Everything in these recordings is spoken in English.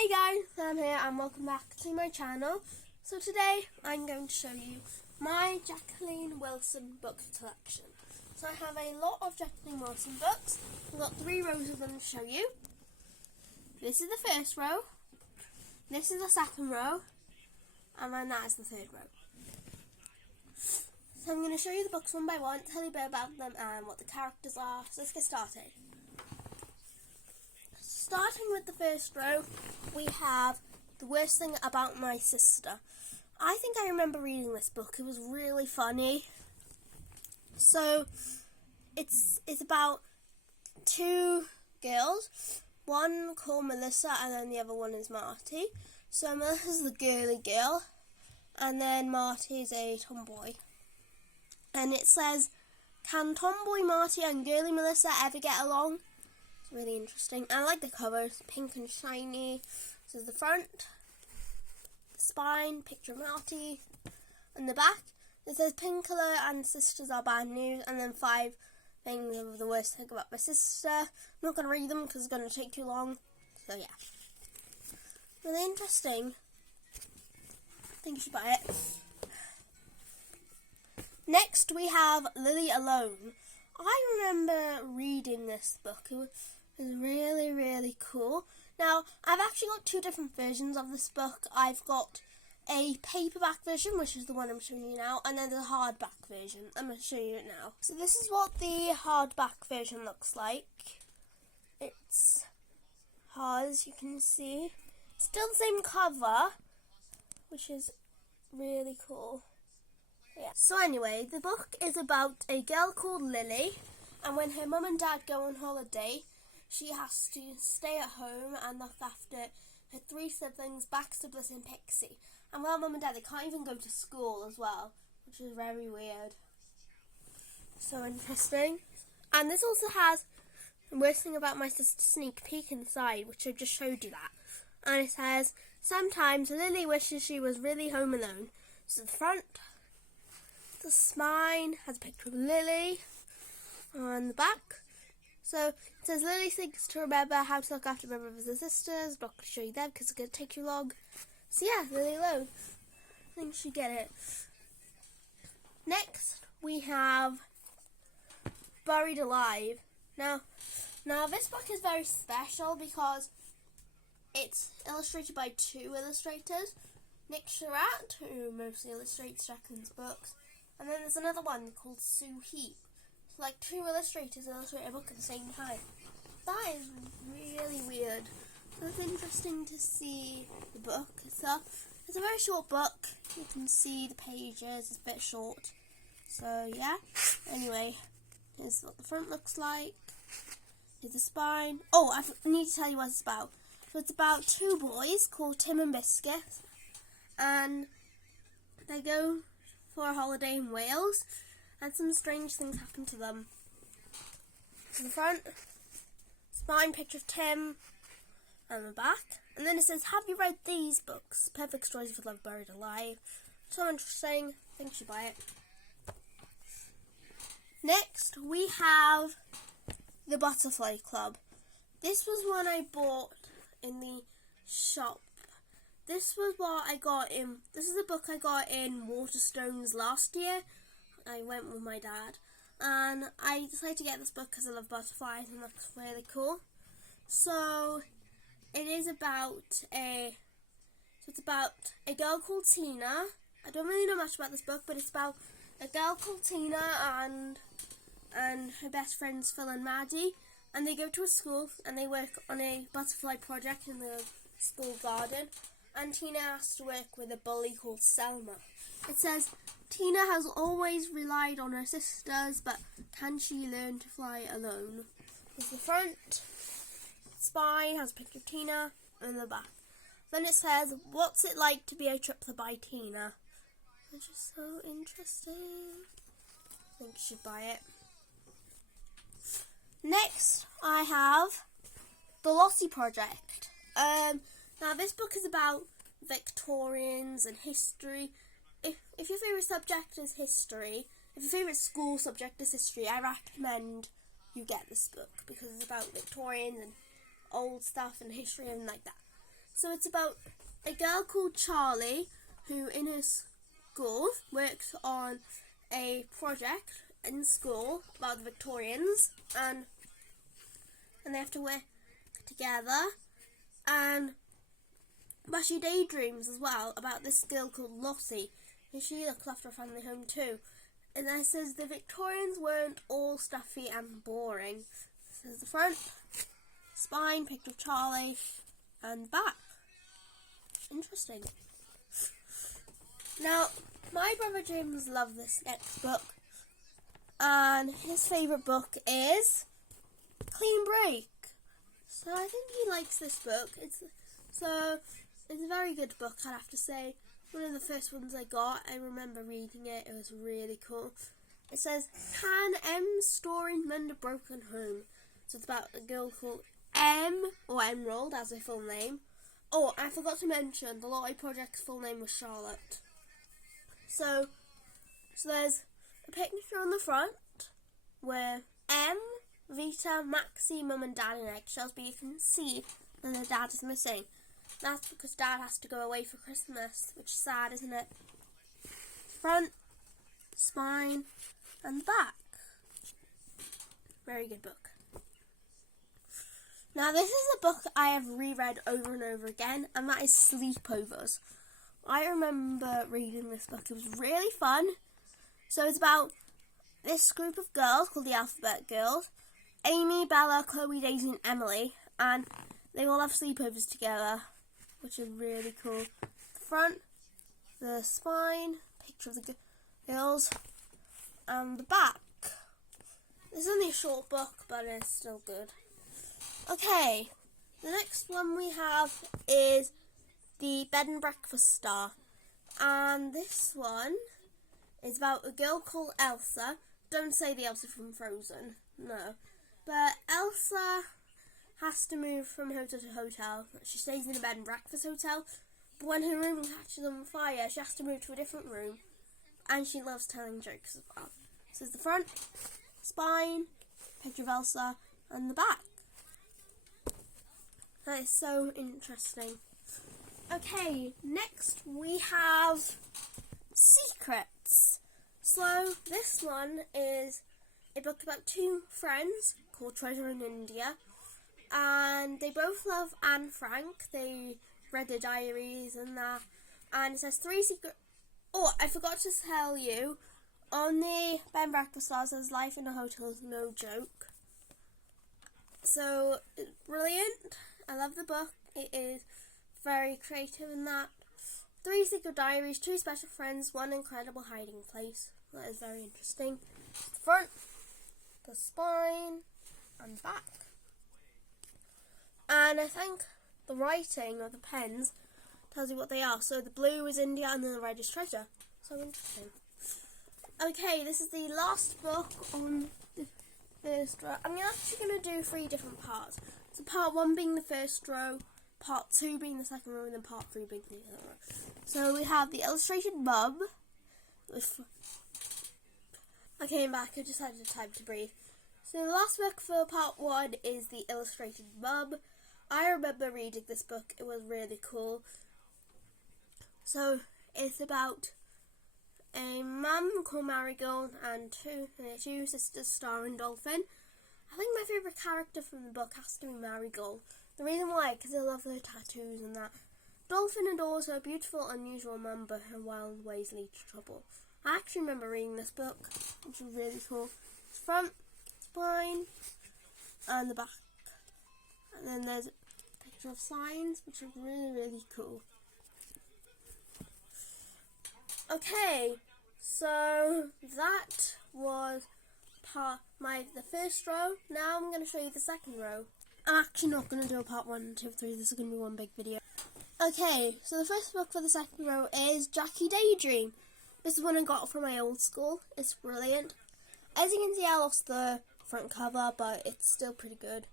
Hey guys, Sam here and welcome back to my channel. So today I'm going to show you my Jacqueline Wilson book collection. So I have a lot of Jacqueline Wilson books. I've got 3 rows of them to show you. This is the first row, this is the second row, and then that is the third row. So I'm going to show you the books one by one, tell you a bit about them and what the characters are. So let's get started. Starting with the first row, we have The Worst Thing About My Sister. I think I remember reading this book. It was really funny. So, it's about 2 girls. One called Melissa and then the other one is Marty. So Melissa's the girly girl and then Marty's a tomboy. And it says, "Can tomboy Marty and girly Melissa ever get along?" Really interesting. I like the covers, pink and shiny. This is the front, the spine, picture of Marty, and the back. It says pink colour and sisters are bad news, and then 5 things of the worst thing about my sister. I'm not going to read them because it's going to take too long. So yeah, really interesting. I think you should buy it. Next we have Lily Alone. I remember reading this book. It was really cool. Now, I've actually got 2 different versions of this book. I've got a paperback version, which is the one I'm showing you now, and then the hardback version. I'm going to show you it now. So this is what the hardback version looks like. It's hard, as you can see. Still the same cover, which is really cool. Yeah. So anyway, the book is about a girl called Lily, and when her mum and dad go on holiday, she has to stay at home and look after her 3 siblings, Baxter, Bliss and Pixie. And while mum and dad, they can't even go to school as well, which is very weird. So interesting. And this also has The Worst Thing About My Sister sneak peek inside, which I just showed you that. And it says, "Sometimes Lily wishes she was really home alone." So the front, the spine has a picture of Lily on the back. So it says, "Lily thinks to remember how to look after my brothers and sisters." I'm not going to show you them because it's going to take too long. So yeah, Lily Alone. I think you should get it. Next, we have Buried Alive. Now this book is very special because it's illustrated by 2 illustrators. Nick Surratt, who mostly illustrates Jacqueline's books. And then there's another one called Sue Heap. So like 2 illustrators illustrate a book at the same time. That is really weird. So it's interesting to see the book itself. It's a very short book. You can see the pages, it's a bit short. So yeah. Anyway, here's what the front looks like. Here's the spine. Oh, I need to tell you what it's about. So it's about 2 boys called Tim and Biscuit. And they go for a holiday in Wales, and some strange things happen to them. So the front, spine, picture of Tim, and the back. And then it says, "Have you read these books? Perfect Stories for Love, Buried Alive." So interesting. I think you should buy it. Next, we have The Butterfly Club. This was one I bought in the shop. This was what I got in. This is a book I got in Waterstones last year. I went with my dad, and I decided to get this book because I love butterflies and that's really cool. So it is about a girl called Tina. I don't really know much about this book, but it's about a girl called Tina and her best friends Phil and Maddie, and they go to a school and they work on a butterfly project in the school garden. And Tina has to work with a bully called Selma. It says, "Tina has always relied on her sisters, but can she learn to fly alone?" Here's the front. Spine has a picture of Tina, and the back. Then it says, "What's it like to be a triplet by Tina?" Which is so interesting. I think you should buy it. Next, I have The Lottie Project. Now this book is about Victorians and history. If your favourite subject is history, if your favourite school subject is history, I recommend you get this book because it's about Victorians and old stuff and history and like that. So it's about a girl called Charlie who in his school works on a project in school about the Victorians, and they have to work together, but she daydreams as well about this girl called Lottie, and she looks after a family home too. And then it says the Victorians weren't all stuffy and boring. It says the front, spine, picture of Charlie, and back. Interesting. Now, my brother James loved this next book, and his favourite book is Clean Break. So I think he likes this book. It's a very good book, I'd have to say. One of the first ones I got, I remember reading it. It was really cool. It says, Can M's story mend a broken home? So it's about a girl called M, or Emerald as her full name. Oh, I forgot to mention, the Lottie Project's full name was Charlotte. So there's a picture on the front where M, Vita, Maxie, Mum and Dad in eggshells, but you can see that the dad is missing. That's because Dad has to go away for Christmas, which is sad, isn't it? Front, spine, and back. Very good book. Now this is a book I have reread over and over again, and that is Sleepovers. I remember reading this book. It was really fun. So it's about this group of girls called the Alphabet Girls. Amy, Bella, Chloe, Daisy and Emily, and they all have sleepovers together, which is really cool. The front, the spine, picture of the girls, and the back. This is only a short book, but it's still good. Okay, the next one we have is the Bed and Breakfast Star, and this one is about a girl called Elsa. Don't say the Elsa from Frozen, no. But Elsa has to move from hotel to hotel. She stays in a bed and breakfast hotel, but when her room catches on fire, she has to move to a different room, and she loves telling jokes as well. This is the front, spine, picture of Elsa, and the back. That is so interesting. Okay, next we have Secrets. So this one is a book about two friends called Treasure in India, and they both love Anne Frank. They read their diaries and that, and it says 3 secret. Oh, I forgot to tell you, on the Bed and Breakfast Star says life in a hotel is no joke. So it's brilliant. I love the book. It is very creative in that. 3 secret diaries, 2 special friends, 1 incredible hiding place. That is very interesting. The front, the spine, and back. And I think the writing of the pens tells you what they are. So the blue is India and then the red is treasure. So interesting. Okay, this is the last book on the first row. I'm actually going to do 3 different parts. So part 1 being the first row, part 2 being the second row, and then part 3 being the other row. So we have the illustrated mug. I came back, I just had time to breathe. So the last book for part 1 is the illustrated mum. I remember reading this book, it was really cool. So it's about a mum called Marigold and two sisters, Star and Dolphin. I think my favourite character from the book has to be Marigold. The reason why, because I love her tattoos and that. Dolphin adores her beautiful, unusual mum, but her wild ways lead to trouble. I actually remember reading this book, which was really cool. Front, spine, and the back. And then there's a picture of signs, which is really, really cool. Okay, so that was the first row. Now I'm going to show you the second row. I'm actually not going to do a part 1, 2, 3. This is going to be one big video. Okay, so the first book for the second row is Jackie Daydream. This is one I got from my old school. It's brilliant. As you can see, I lost the front cover, but it's still pretty good.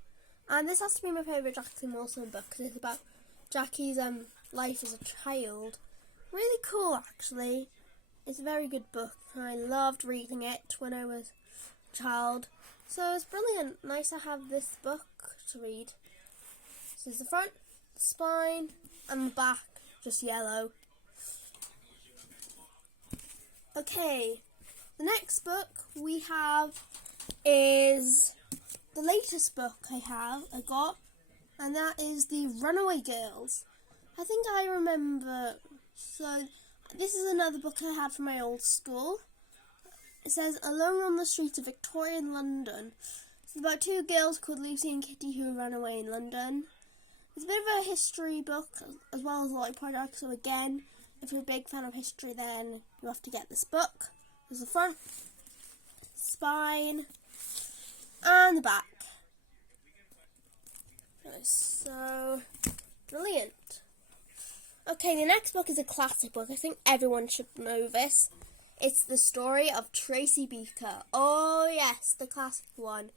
And this has to be my favourite Jacqueline Wilson book, because it's about Jackie's life as a child. Really cool, actually. It's a very good book. I loved reading it when I was a child. So it's brilliant. Nice to have this book to read. This is the front, the spine, and the back just yellow. Okay, the next book we have is the latest book I got, and that is the Runaway Girls. I think I remember, so this is another book I had from my old school. It says, Alone on the Streets of Victorian London. It's about two girls called Lucy and Kitty who ran away in London. It's a bit of a history book as well as a light product, so again, if you're a big fan of history, then you have to get this book. There's the front, spine, and the back. So, brilliant. Okay, the next book is a classic book. I think everyone should know this. It's the story of Tracy Beaker. Oh yes, the classic one.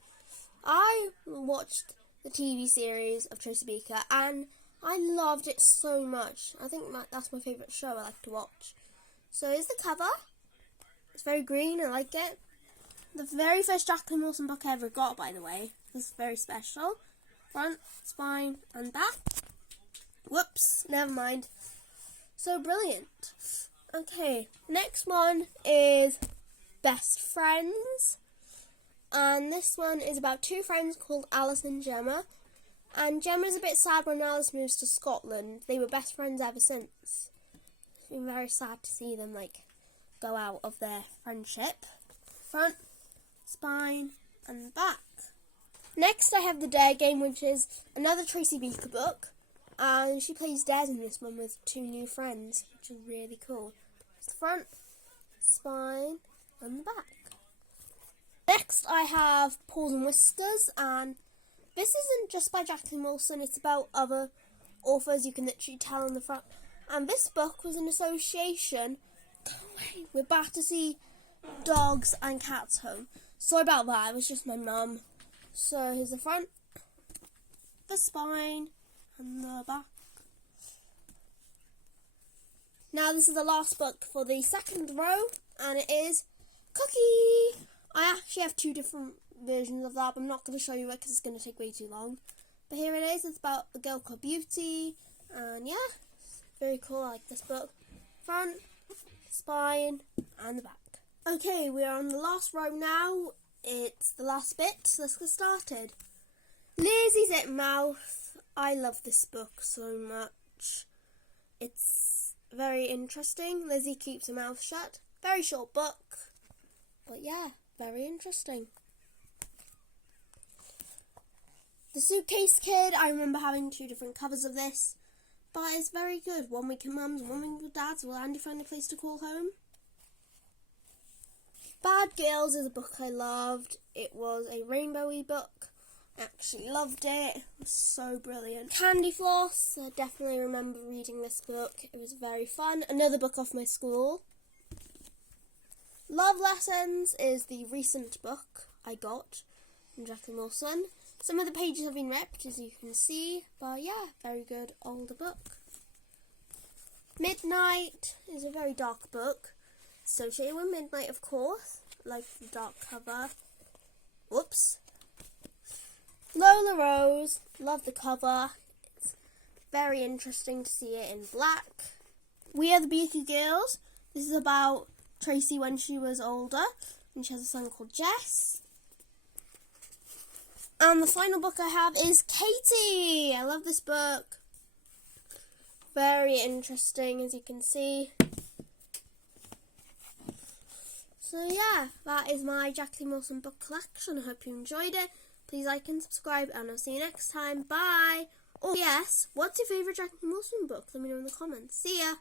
I watched the TV series of Tracy Beaker and I loved it so much. I think that's my favourite show I like to watch. So here's the cover. It's very green, I like it. The very first Jacqueline Wilson book I ever got, by the way. This is very special. Front, spine, and back. Whoops, never mind. So brilliant. Okay, next one is Best Friends. And this one is about two friends called Alice and Gemma. And Gemma's a bit sad when Alice moves to Scotland. They were best friends ever since. It's been very sad to see them go out of their friendship. Front, spine, and back. Next I have The Dare Game, which is another Tracy Beaker book. And she plays dares in this one with two new friends, which is really cool. It's the front, spine, and the back. Next I have Paws and Whiskers, and this isn't just by Jacqueline Wilson, it's about other authors, you can literally tell on the front. And this book was an association with Battersea Dogs and Cats Home. Sorry about that, it was just my mum. So here's the front, the spine, and the back. Now this is the last book for the second row, and it is Cookie. I actually have two different versions of that, but I'm not going to show you it because it's going to take way too long. But here it is. It's about a girl called Beauty, and yeah, it's very cool. I like this book. Front, spine, and the back. Okay, we're on the last row now. It's the last bit, so let's get started. Lizzie's at Mouth. I love this book so much. It's very interesting. Lizzie keeps her mouth shut. Very short book, but yeah, very interesting. The Suitcase Kid, I remember having two different covers of this, but it's very good. One week with Mum's, 1 week with Dad's. Will Andy find a place to call home? Bad Girls is a book I loved. It was a rainbowy book. I actually loved it. It was so brilliant. Candy Floss, I definitely remember reading this book. It was very fun. Another book off my school. Love Lessons is the recent book I got from Jacqueline Wilson. Some of the pages have been ripped, as you can see, but yeah, very good older book. Midnight is a very dark book, associated with midnight, of course, like the dark cover. Whoops. Lola Rose, love the cover. It's very interesting to see it in black. We Are the Beauty Girls. This is about Tracy when she was older, and she has a son called Jess. And the final book I have is Katie. I love this book. Very interesting, as you can see. So yeah, that is my Jacqueline Wilson book collection. I hope you enjoyed it. Please like and subscribe, and I'll see you next time. Bye. Oh yes, what's your favourite Jacqueline Wilson book? Let me know in the comments. See ya.